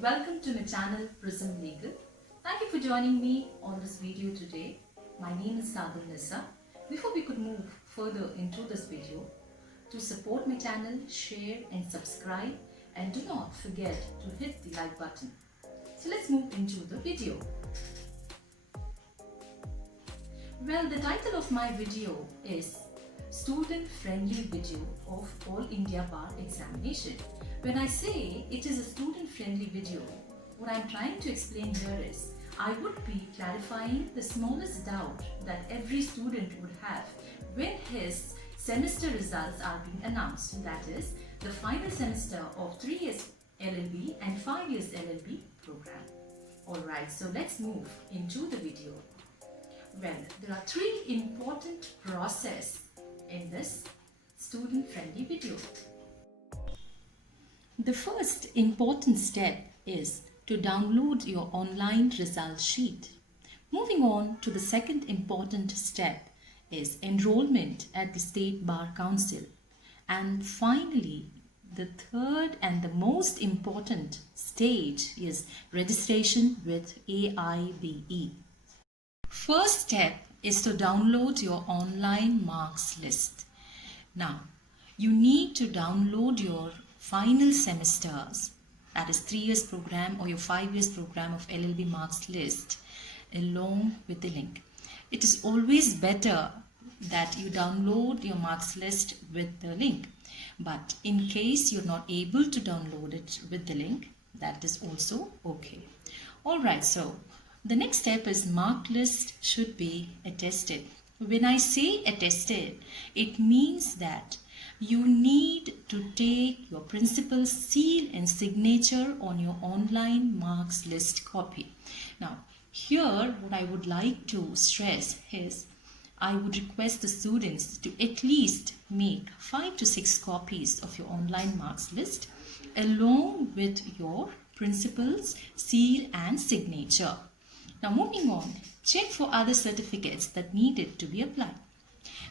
Welcome to my channel Prism Legal. Thank you for joining me on this video today. My name is Sadhul Nissa. Before we could move further into this video, to support my channel, share and subscribe, and do not forget to hit the like button. So let's move into the video. Well, the title of my video is Student Friendly Video of All India Bar Examination. When I say it is a student friendly video, what I'm trying to explain here is I would be clarifying the smallest doubt that every student would have when his semester results are being announced, that is the final semester of 3 years LLB and 5 years LLB program. Alright, so let's move into the video. Well, there are 3 important processes in this student friendly video. The first important step is to download your online result sheet. Moving on to the second important step is enrollment at the State Bar Council. And finally, the third and the most important stage is registration with Aibe. First step is to download your online marks list. Now, you need to download your final semesters, that is 3 years program or your 5 years program of LLB marks list along with the link. It is always better that you download your marks list with the link. But in case you're not able to download it with the link, that is also okay. Alright, so the next step is mark list should be attested. When I say attested, it means that you need to take your principal's seal and signature on your online marks list copy. Now, here what I would like to stress is I would request the students to at least make 5 to 6 copies of your online marks list along with your principal's seal and signature. Now, moving on, check for other certificates that needed to be applied.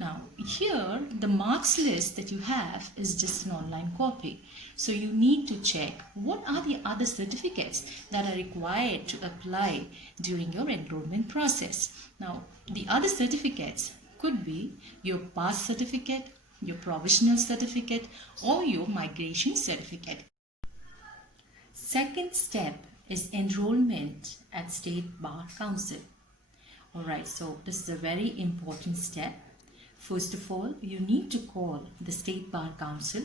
Now, here the marks list that you have is just an online copy. So you need to check what are the other certificates that are required to apply during your enrollment process. Now, the other certificates could be your pass certificate, your provisional certificate, or your migration certificate. Second step is enrollment at State Bar Council. Alright, so this is a very important step. First of all, you need to call the State Bar Council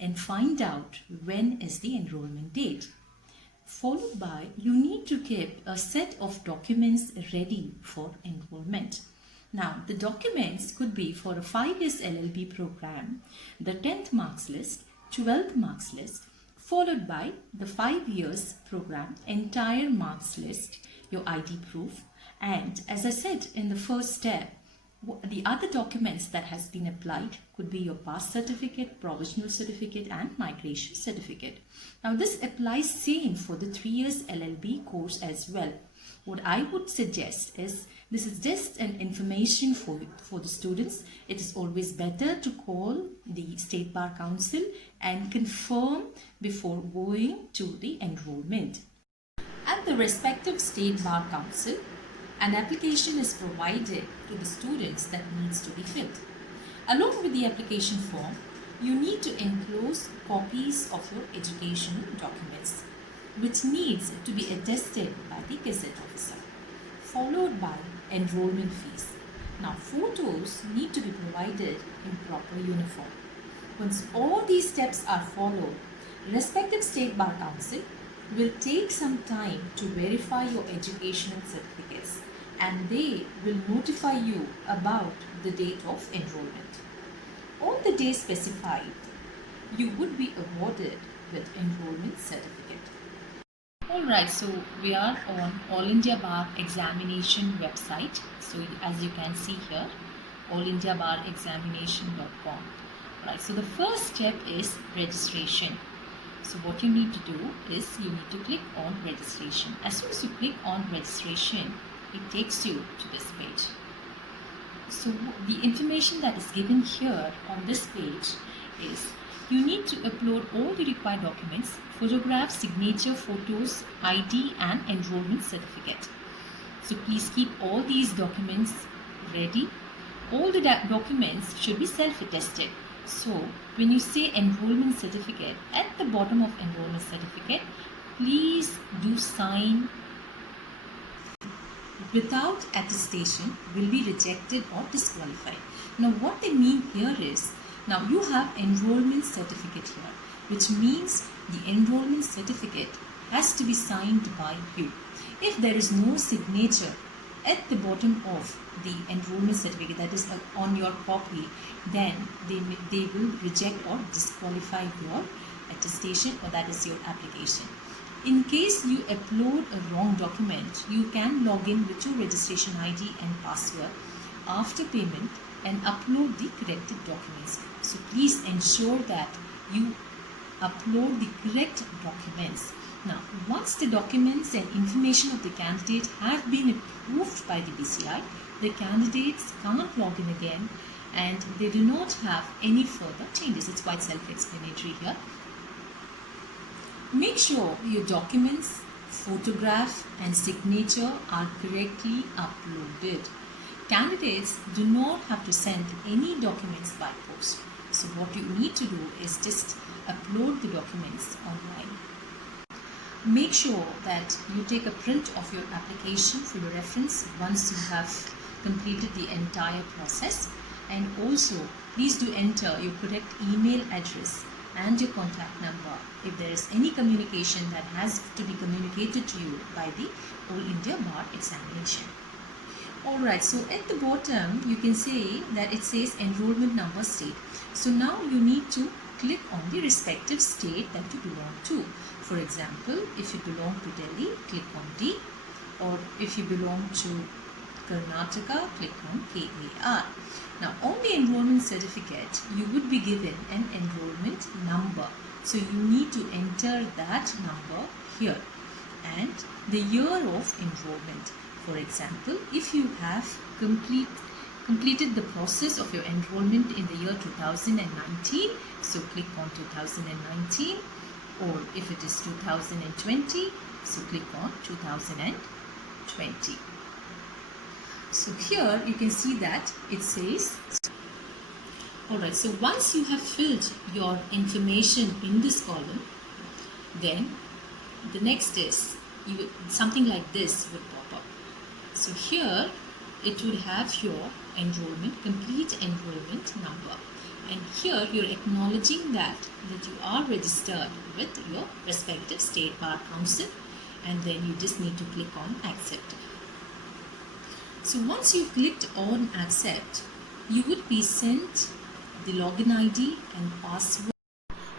and find out when is the enrollment date. Followed by, you need to keep a set of documents ready for enrollment. Now, the documents could be for a 5 years LLB program, the 10th marks list, 12th marks list, followed by the 5 years program, entire marks list, your ID proof, and as I said in the first step, the other documents that has been applied could be your pass certificate, provisional certificate and migration certificate. Now this applies same for the 3 years LLB course as well. What I would suggest is this is just an information for the students. It is always better to call the State Bar Council and confirm before going to the enrollment. At the respective State Bar Council, an application is provided to the students that needs to be filled. Along with the application form, you need to enclose copies of your educational documents, which needs to be attested by the Gazette officer, followed by enrollment fees. Now, photos need to be provided in proper uniform. Once all these steps are followed, respective State Bar Council will take some time to verify your educational certificates and they will notify you about the date of enrollment. On the day specified, you would be awarded with enrollment certificate. Alright, so we are on All India Bar Examination website. So as you can see here, allindiabarexamination.com. Alright, so the first step is registration. So what you need to do is you need to click on registration. As soon as you click on registration, it takes you to this page. So the information that is given here on this page is you need to upload all the required documents: photograph, signature, photos, ID and enrollment certificate. So please keep all these documents ready. All the documents should be self-attested. So when you say enrollment certificate, at the bottom of enrollment certificate, please do sign. Without attestation will be rejected or disqualified. Now what they mean here is, now you have enrollment certificate here, which means the enrollment certificate has to be signed by you. If there is no signature at the bottom of the enrollment certificate, that is on your copy, then they will reject or disqualify your attestation, or that is your application. In case you upload a wrong document, you can log in with your registration ID and password after payment and upload the corrected documents. So please ensure that you upload the correct documents. Now, once the documents and information of the candidate have been approved by the BCI, the candidates can't log in again and they do not have any further changes. It's quite self-explanatory here. Make sure your documents, photograph and signature are correctly uploaded. Candidates do not have to send any documents by post. So what you need to do is just upload the documents online. Make sure that you take a print of your application for your reference once you have completed the entire process, and also please do enter your correct email address and your contact number if there is any communication that has to be communicated to you by the All India Bar Examination. Alright, so at the bottom you can say that it says enrollment number state. So now you need to click on the respective state that you belong to. For example, if you belong to Delhi, click on D, or if you belong to Karnataka, click on KAR. Now on the enrollment certificate, you would be given an enrollment number. So you need to enter that number here and the year of enrollment. For example, if you have completed the process of your enrollment in the year 2019, so click on 2019, or if it is 2020, so click on 2020. So here you can see that it says, alright, so once you have filled your information in this column, then the next is something like this would pop up. So here it would have your enrollment, complete enrollment number, and here you're acknowledging that you are registered with your respective state bar council, and then you just need to click on accept. So once you've clicked on accept, you would be sent the login ID and password.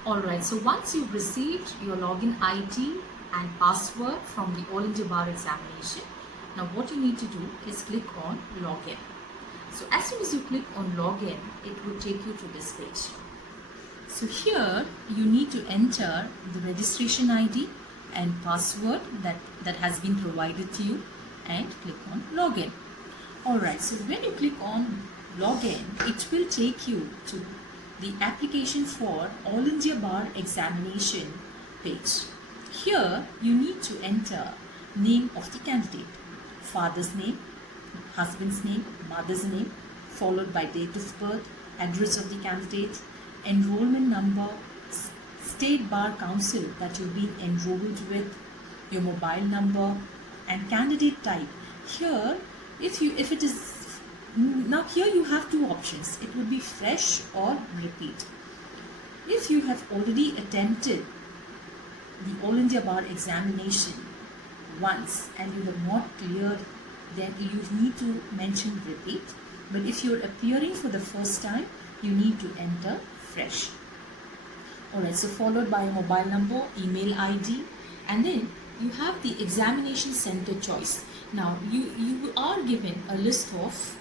Alright, so once you've received your login ID and password from the All India Bar Examination, now what you need to do is click on login. So as soon as you click on login, it will take you to this page. So here you need to enter the registration ID and password that has been provided to you and click on login. Alright, so when you click on login, it will take you to the application for All India Bar Examination page. Here you need to enter name of the candidate, father's name, husband's name, mother's name, followed by date of birth, address of the candidate, enrollment number, state bar council that you'll be enrolled with, your mobile number, and candidate type. Here, if it is now here you have two options. It would be fresh or repeat. If you have already attempted the All India Bar Examination once and you have not cleared, then you need to mention repeat. But if you're appearing for the first time, you need to enter fresh. Alright, so followed by a mobile number, email ID, and then you have the examination center choice. Now you are given a list of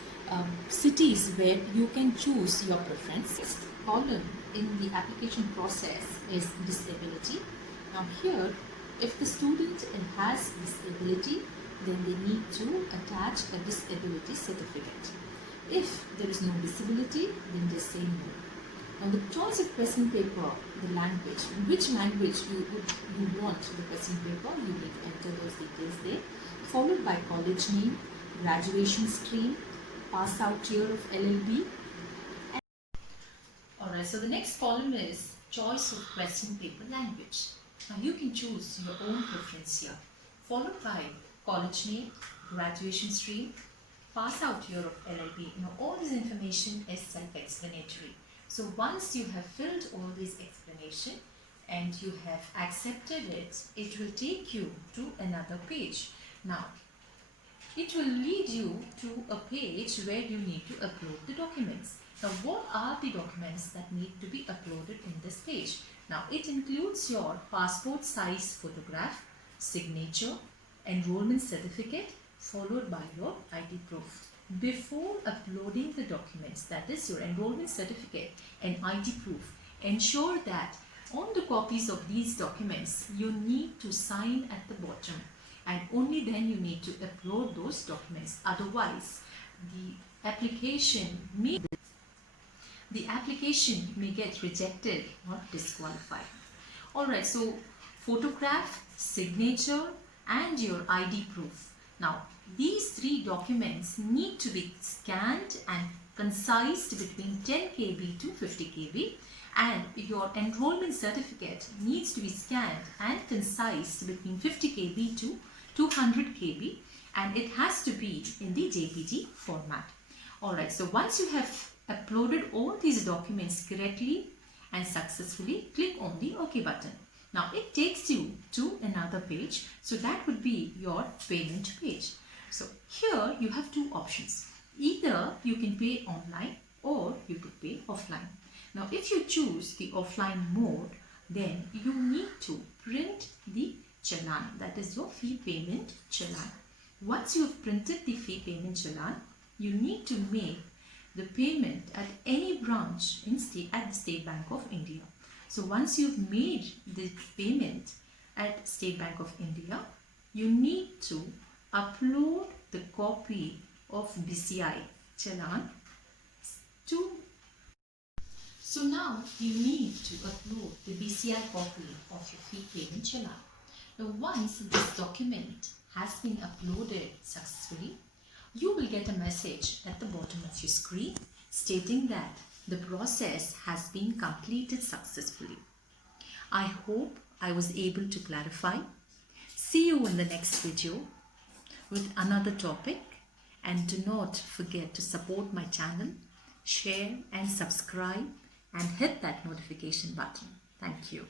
cities where you can choose your preference. Next column in the application process is disability. Now here, if the student has disability, then they need to attach a disability certificate. If there is no disability, then they say no. Now the choice of question paper, the language, in which language you want the question paper, you need to enter those details there, followed by college name, graduation stream, pass out year of LLB. Alright, so the next column is choice of question paper language. Now you can choose your own preference here, followed by college name, graduation stream, pass out year of LLB. Now all this information is self-explanatory. So once you have filled all this explanation and you have accepted it, it will take you to another page. Now it will lead you to a page where you need to upload the documents. Now what are the documents that need to be uploaded in this page? Now it includes your passport size photograph, signature, enrollment certificate, followed by your ID proof. Before uploading the documents, that is your enrollment certificate and ID proof, ensure that on the copies of these documents you need to sign at the bottom, and only then you need to upload those documents. Otherwise the application may get rejected or disqualified. Alright, so photograph, signature and your ID proof. Now these three documents need to be scanned and concised between 10 KB to 50 KB, and your enrollment certificate needs to be scanned and concised between 50 KB to 200 KB, and it has to be in the JPG format. Alright, so once you have uploaded all these documents correctly and successfully, click on the OK button. Now it takes you to another page, so that would be your payment page. So here you have two options. Either you can pay online or you could pay offline. Now if you choose the offline mode, then you need to print the challan, that is your fee payment challan. Once you have printed the fee payment challan, you need to make the payment at any branch at the State Bank of India. So once you've made the payment at State Bank of India, you need to upload the copy of BCI challan to. So now you need to upload the BCI copy of your fee payment challan. Now once this document has been uploaded successfully, you will get a message at the bottom of your screen stating that the process has been completed successfully. I hope I was able to clarify. See you in the next video with another topic, and do not forget to support my channel, share and subscribe and hit that notification button. Thank you.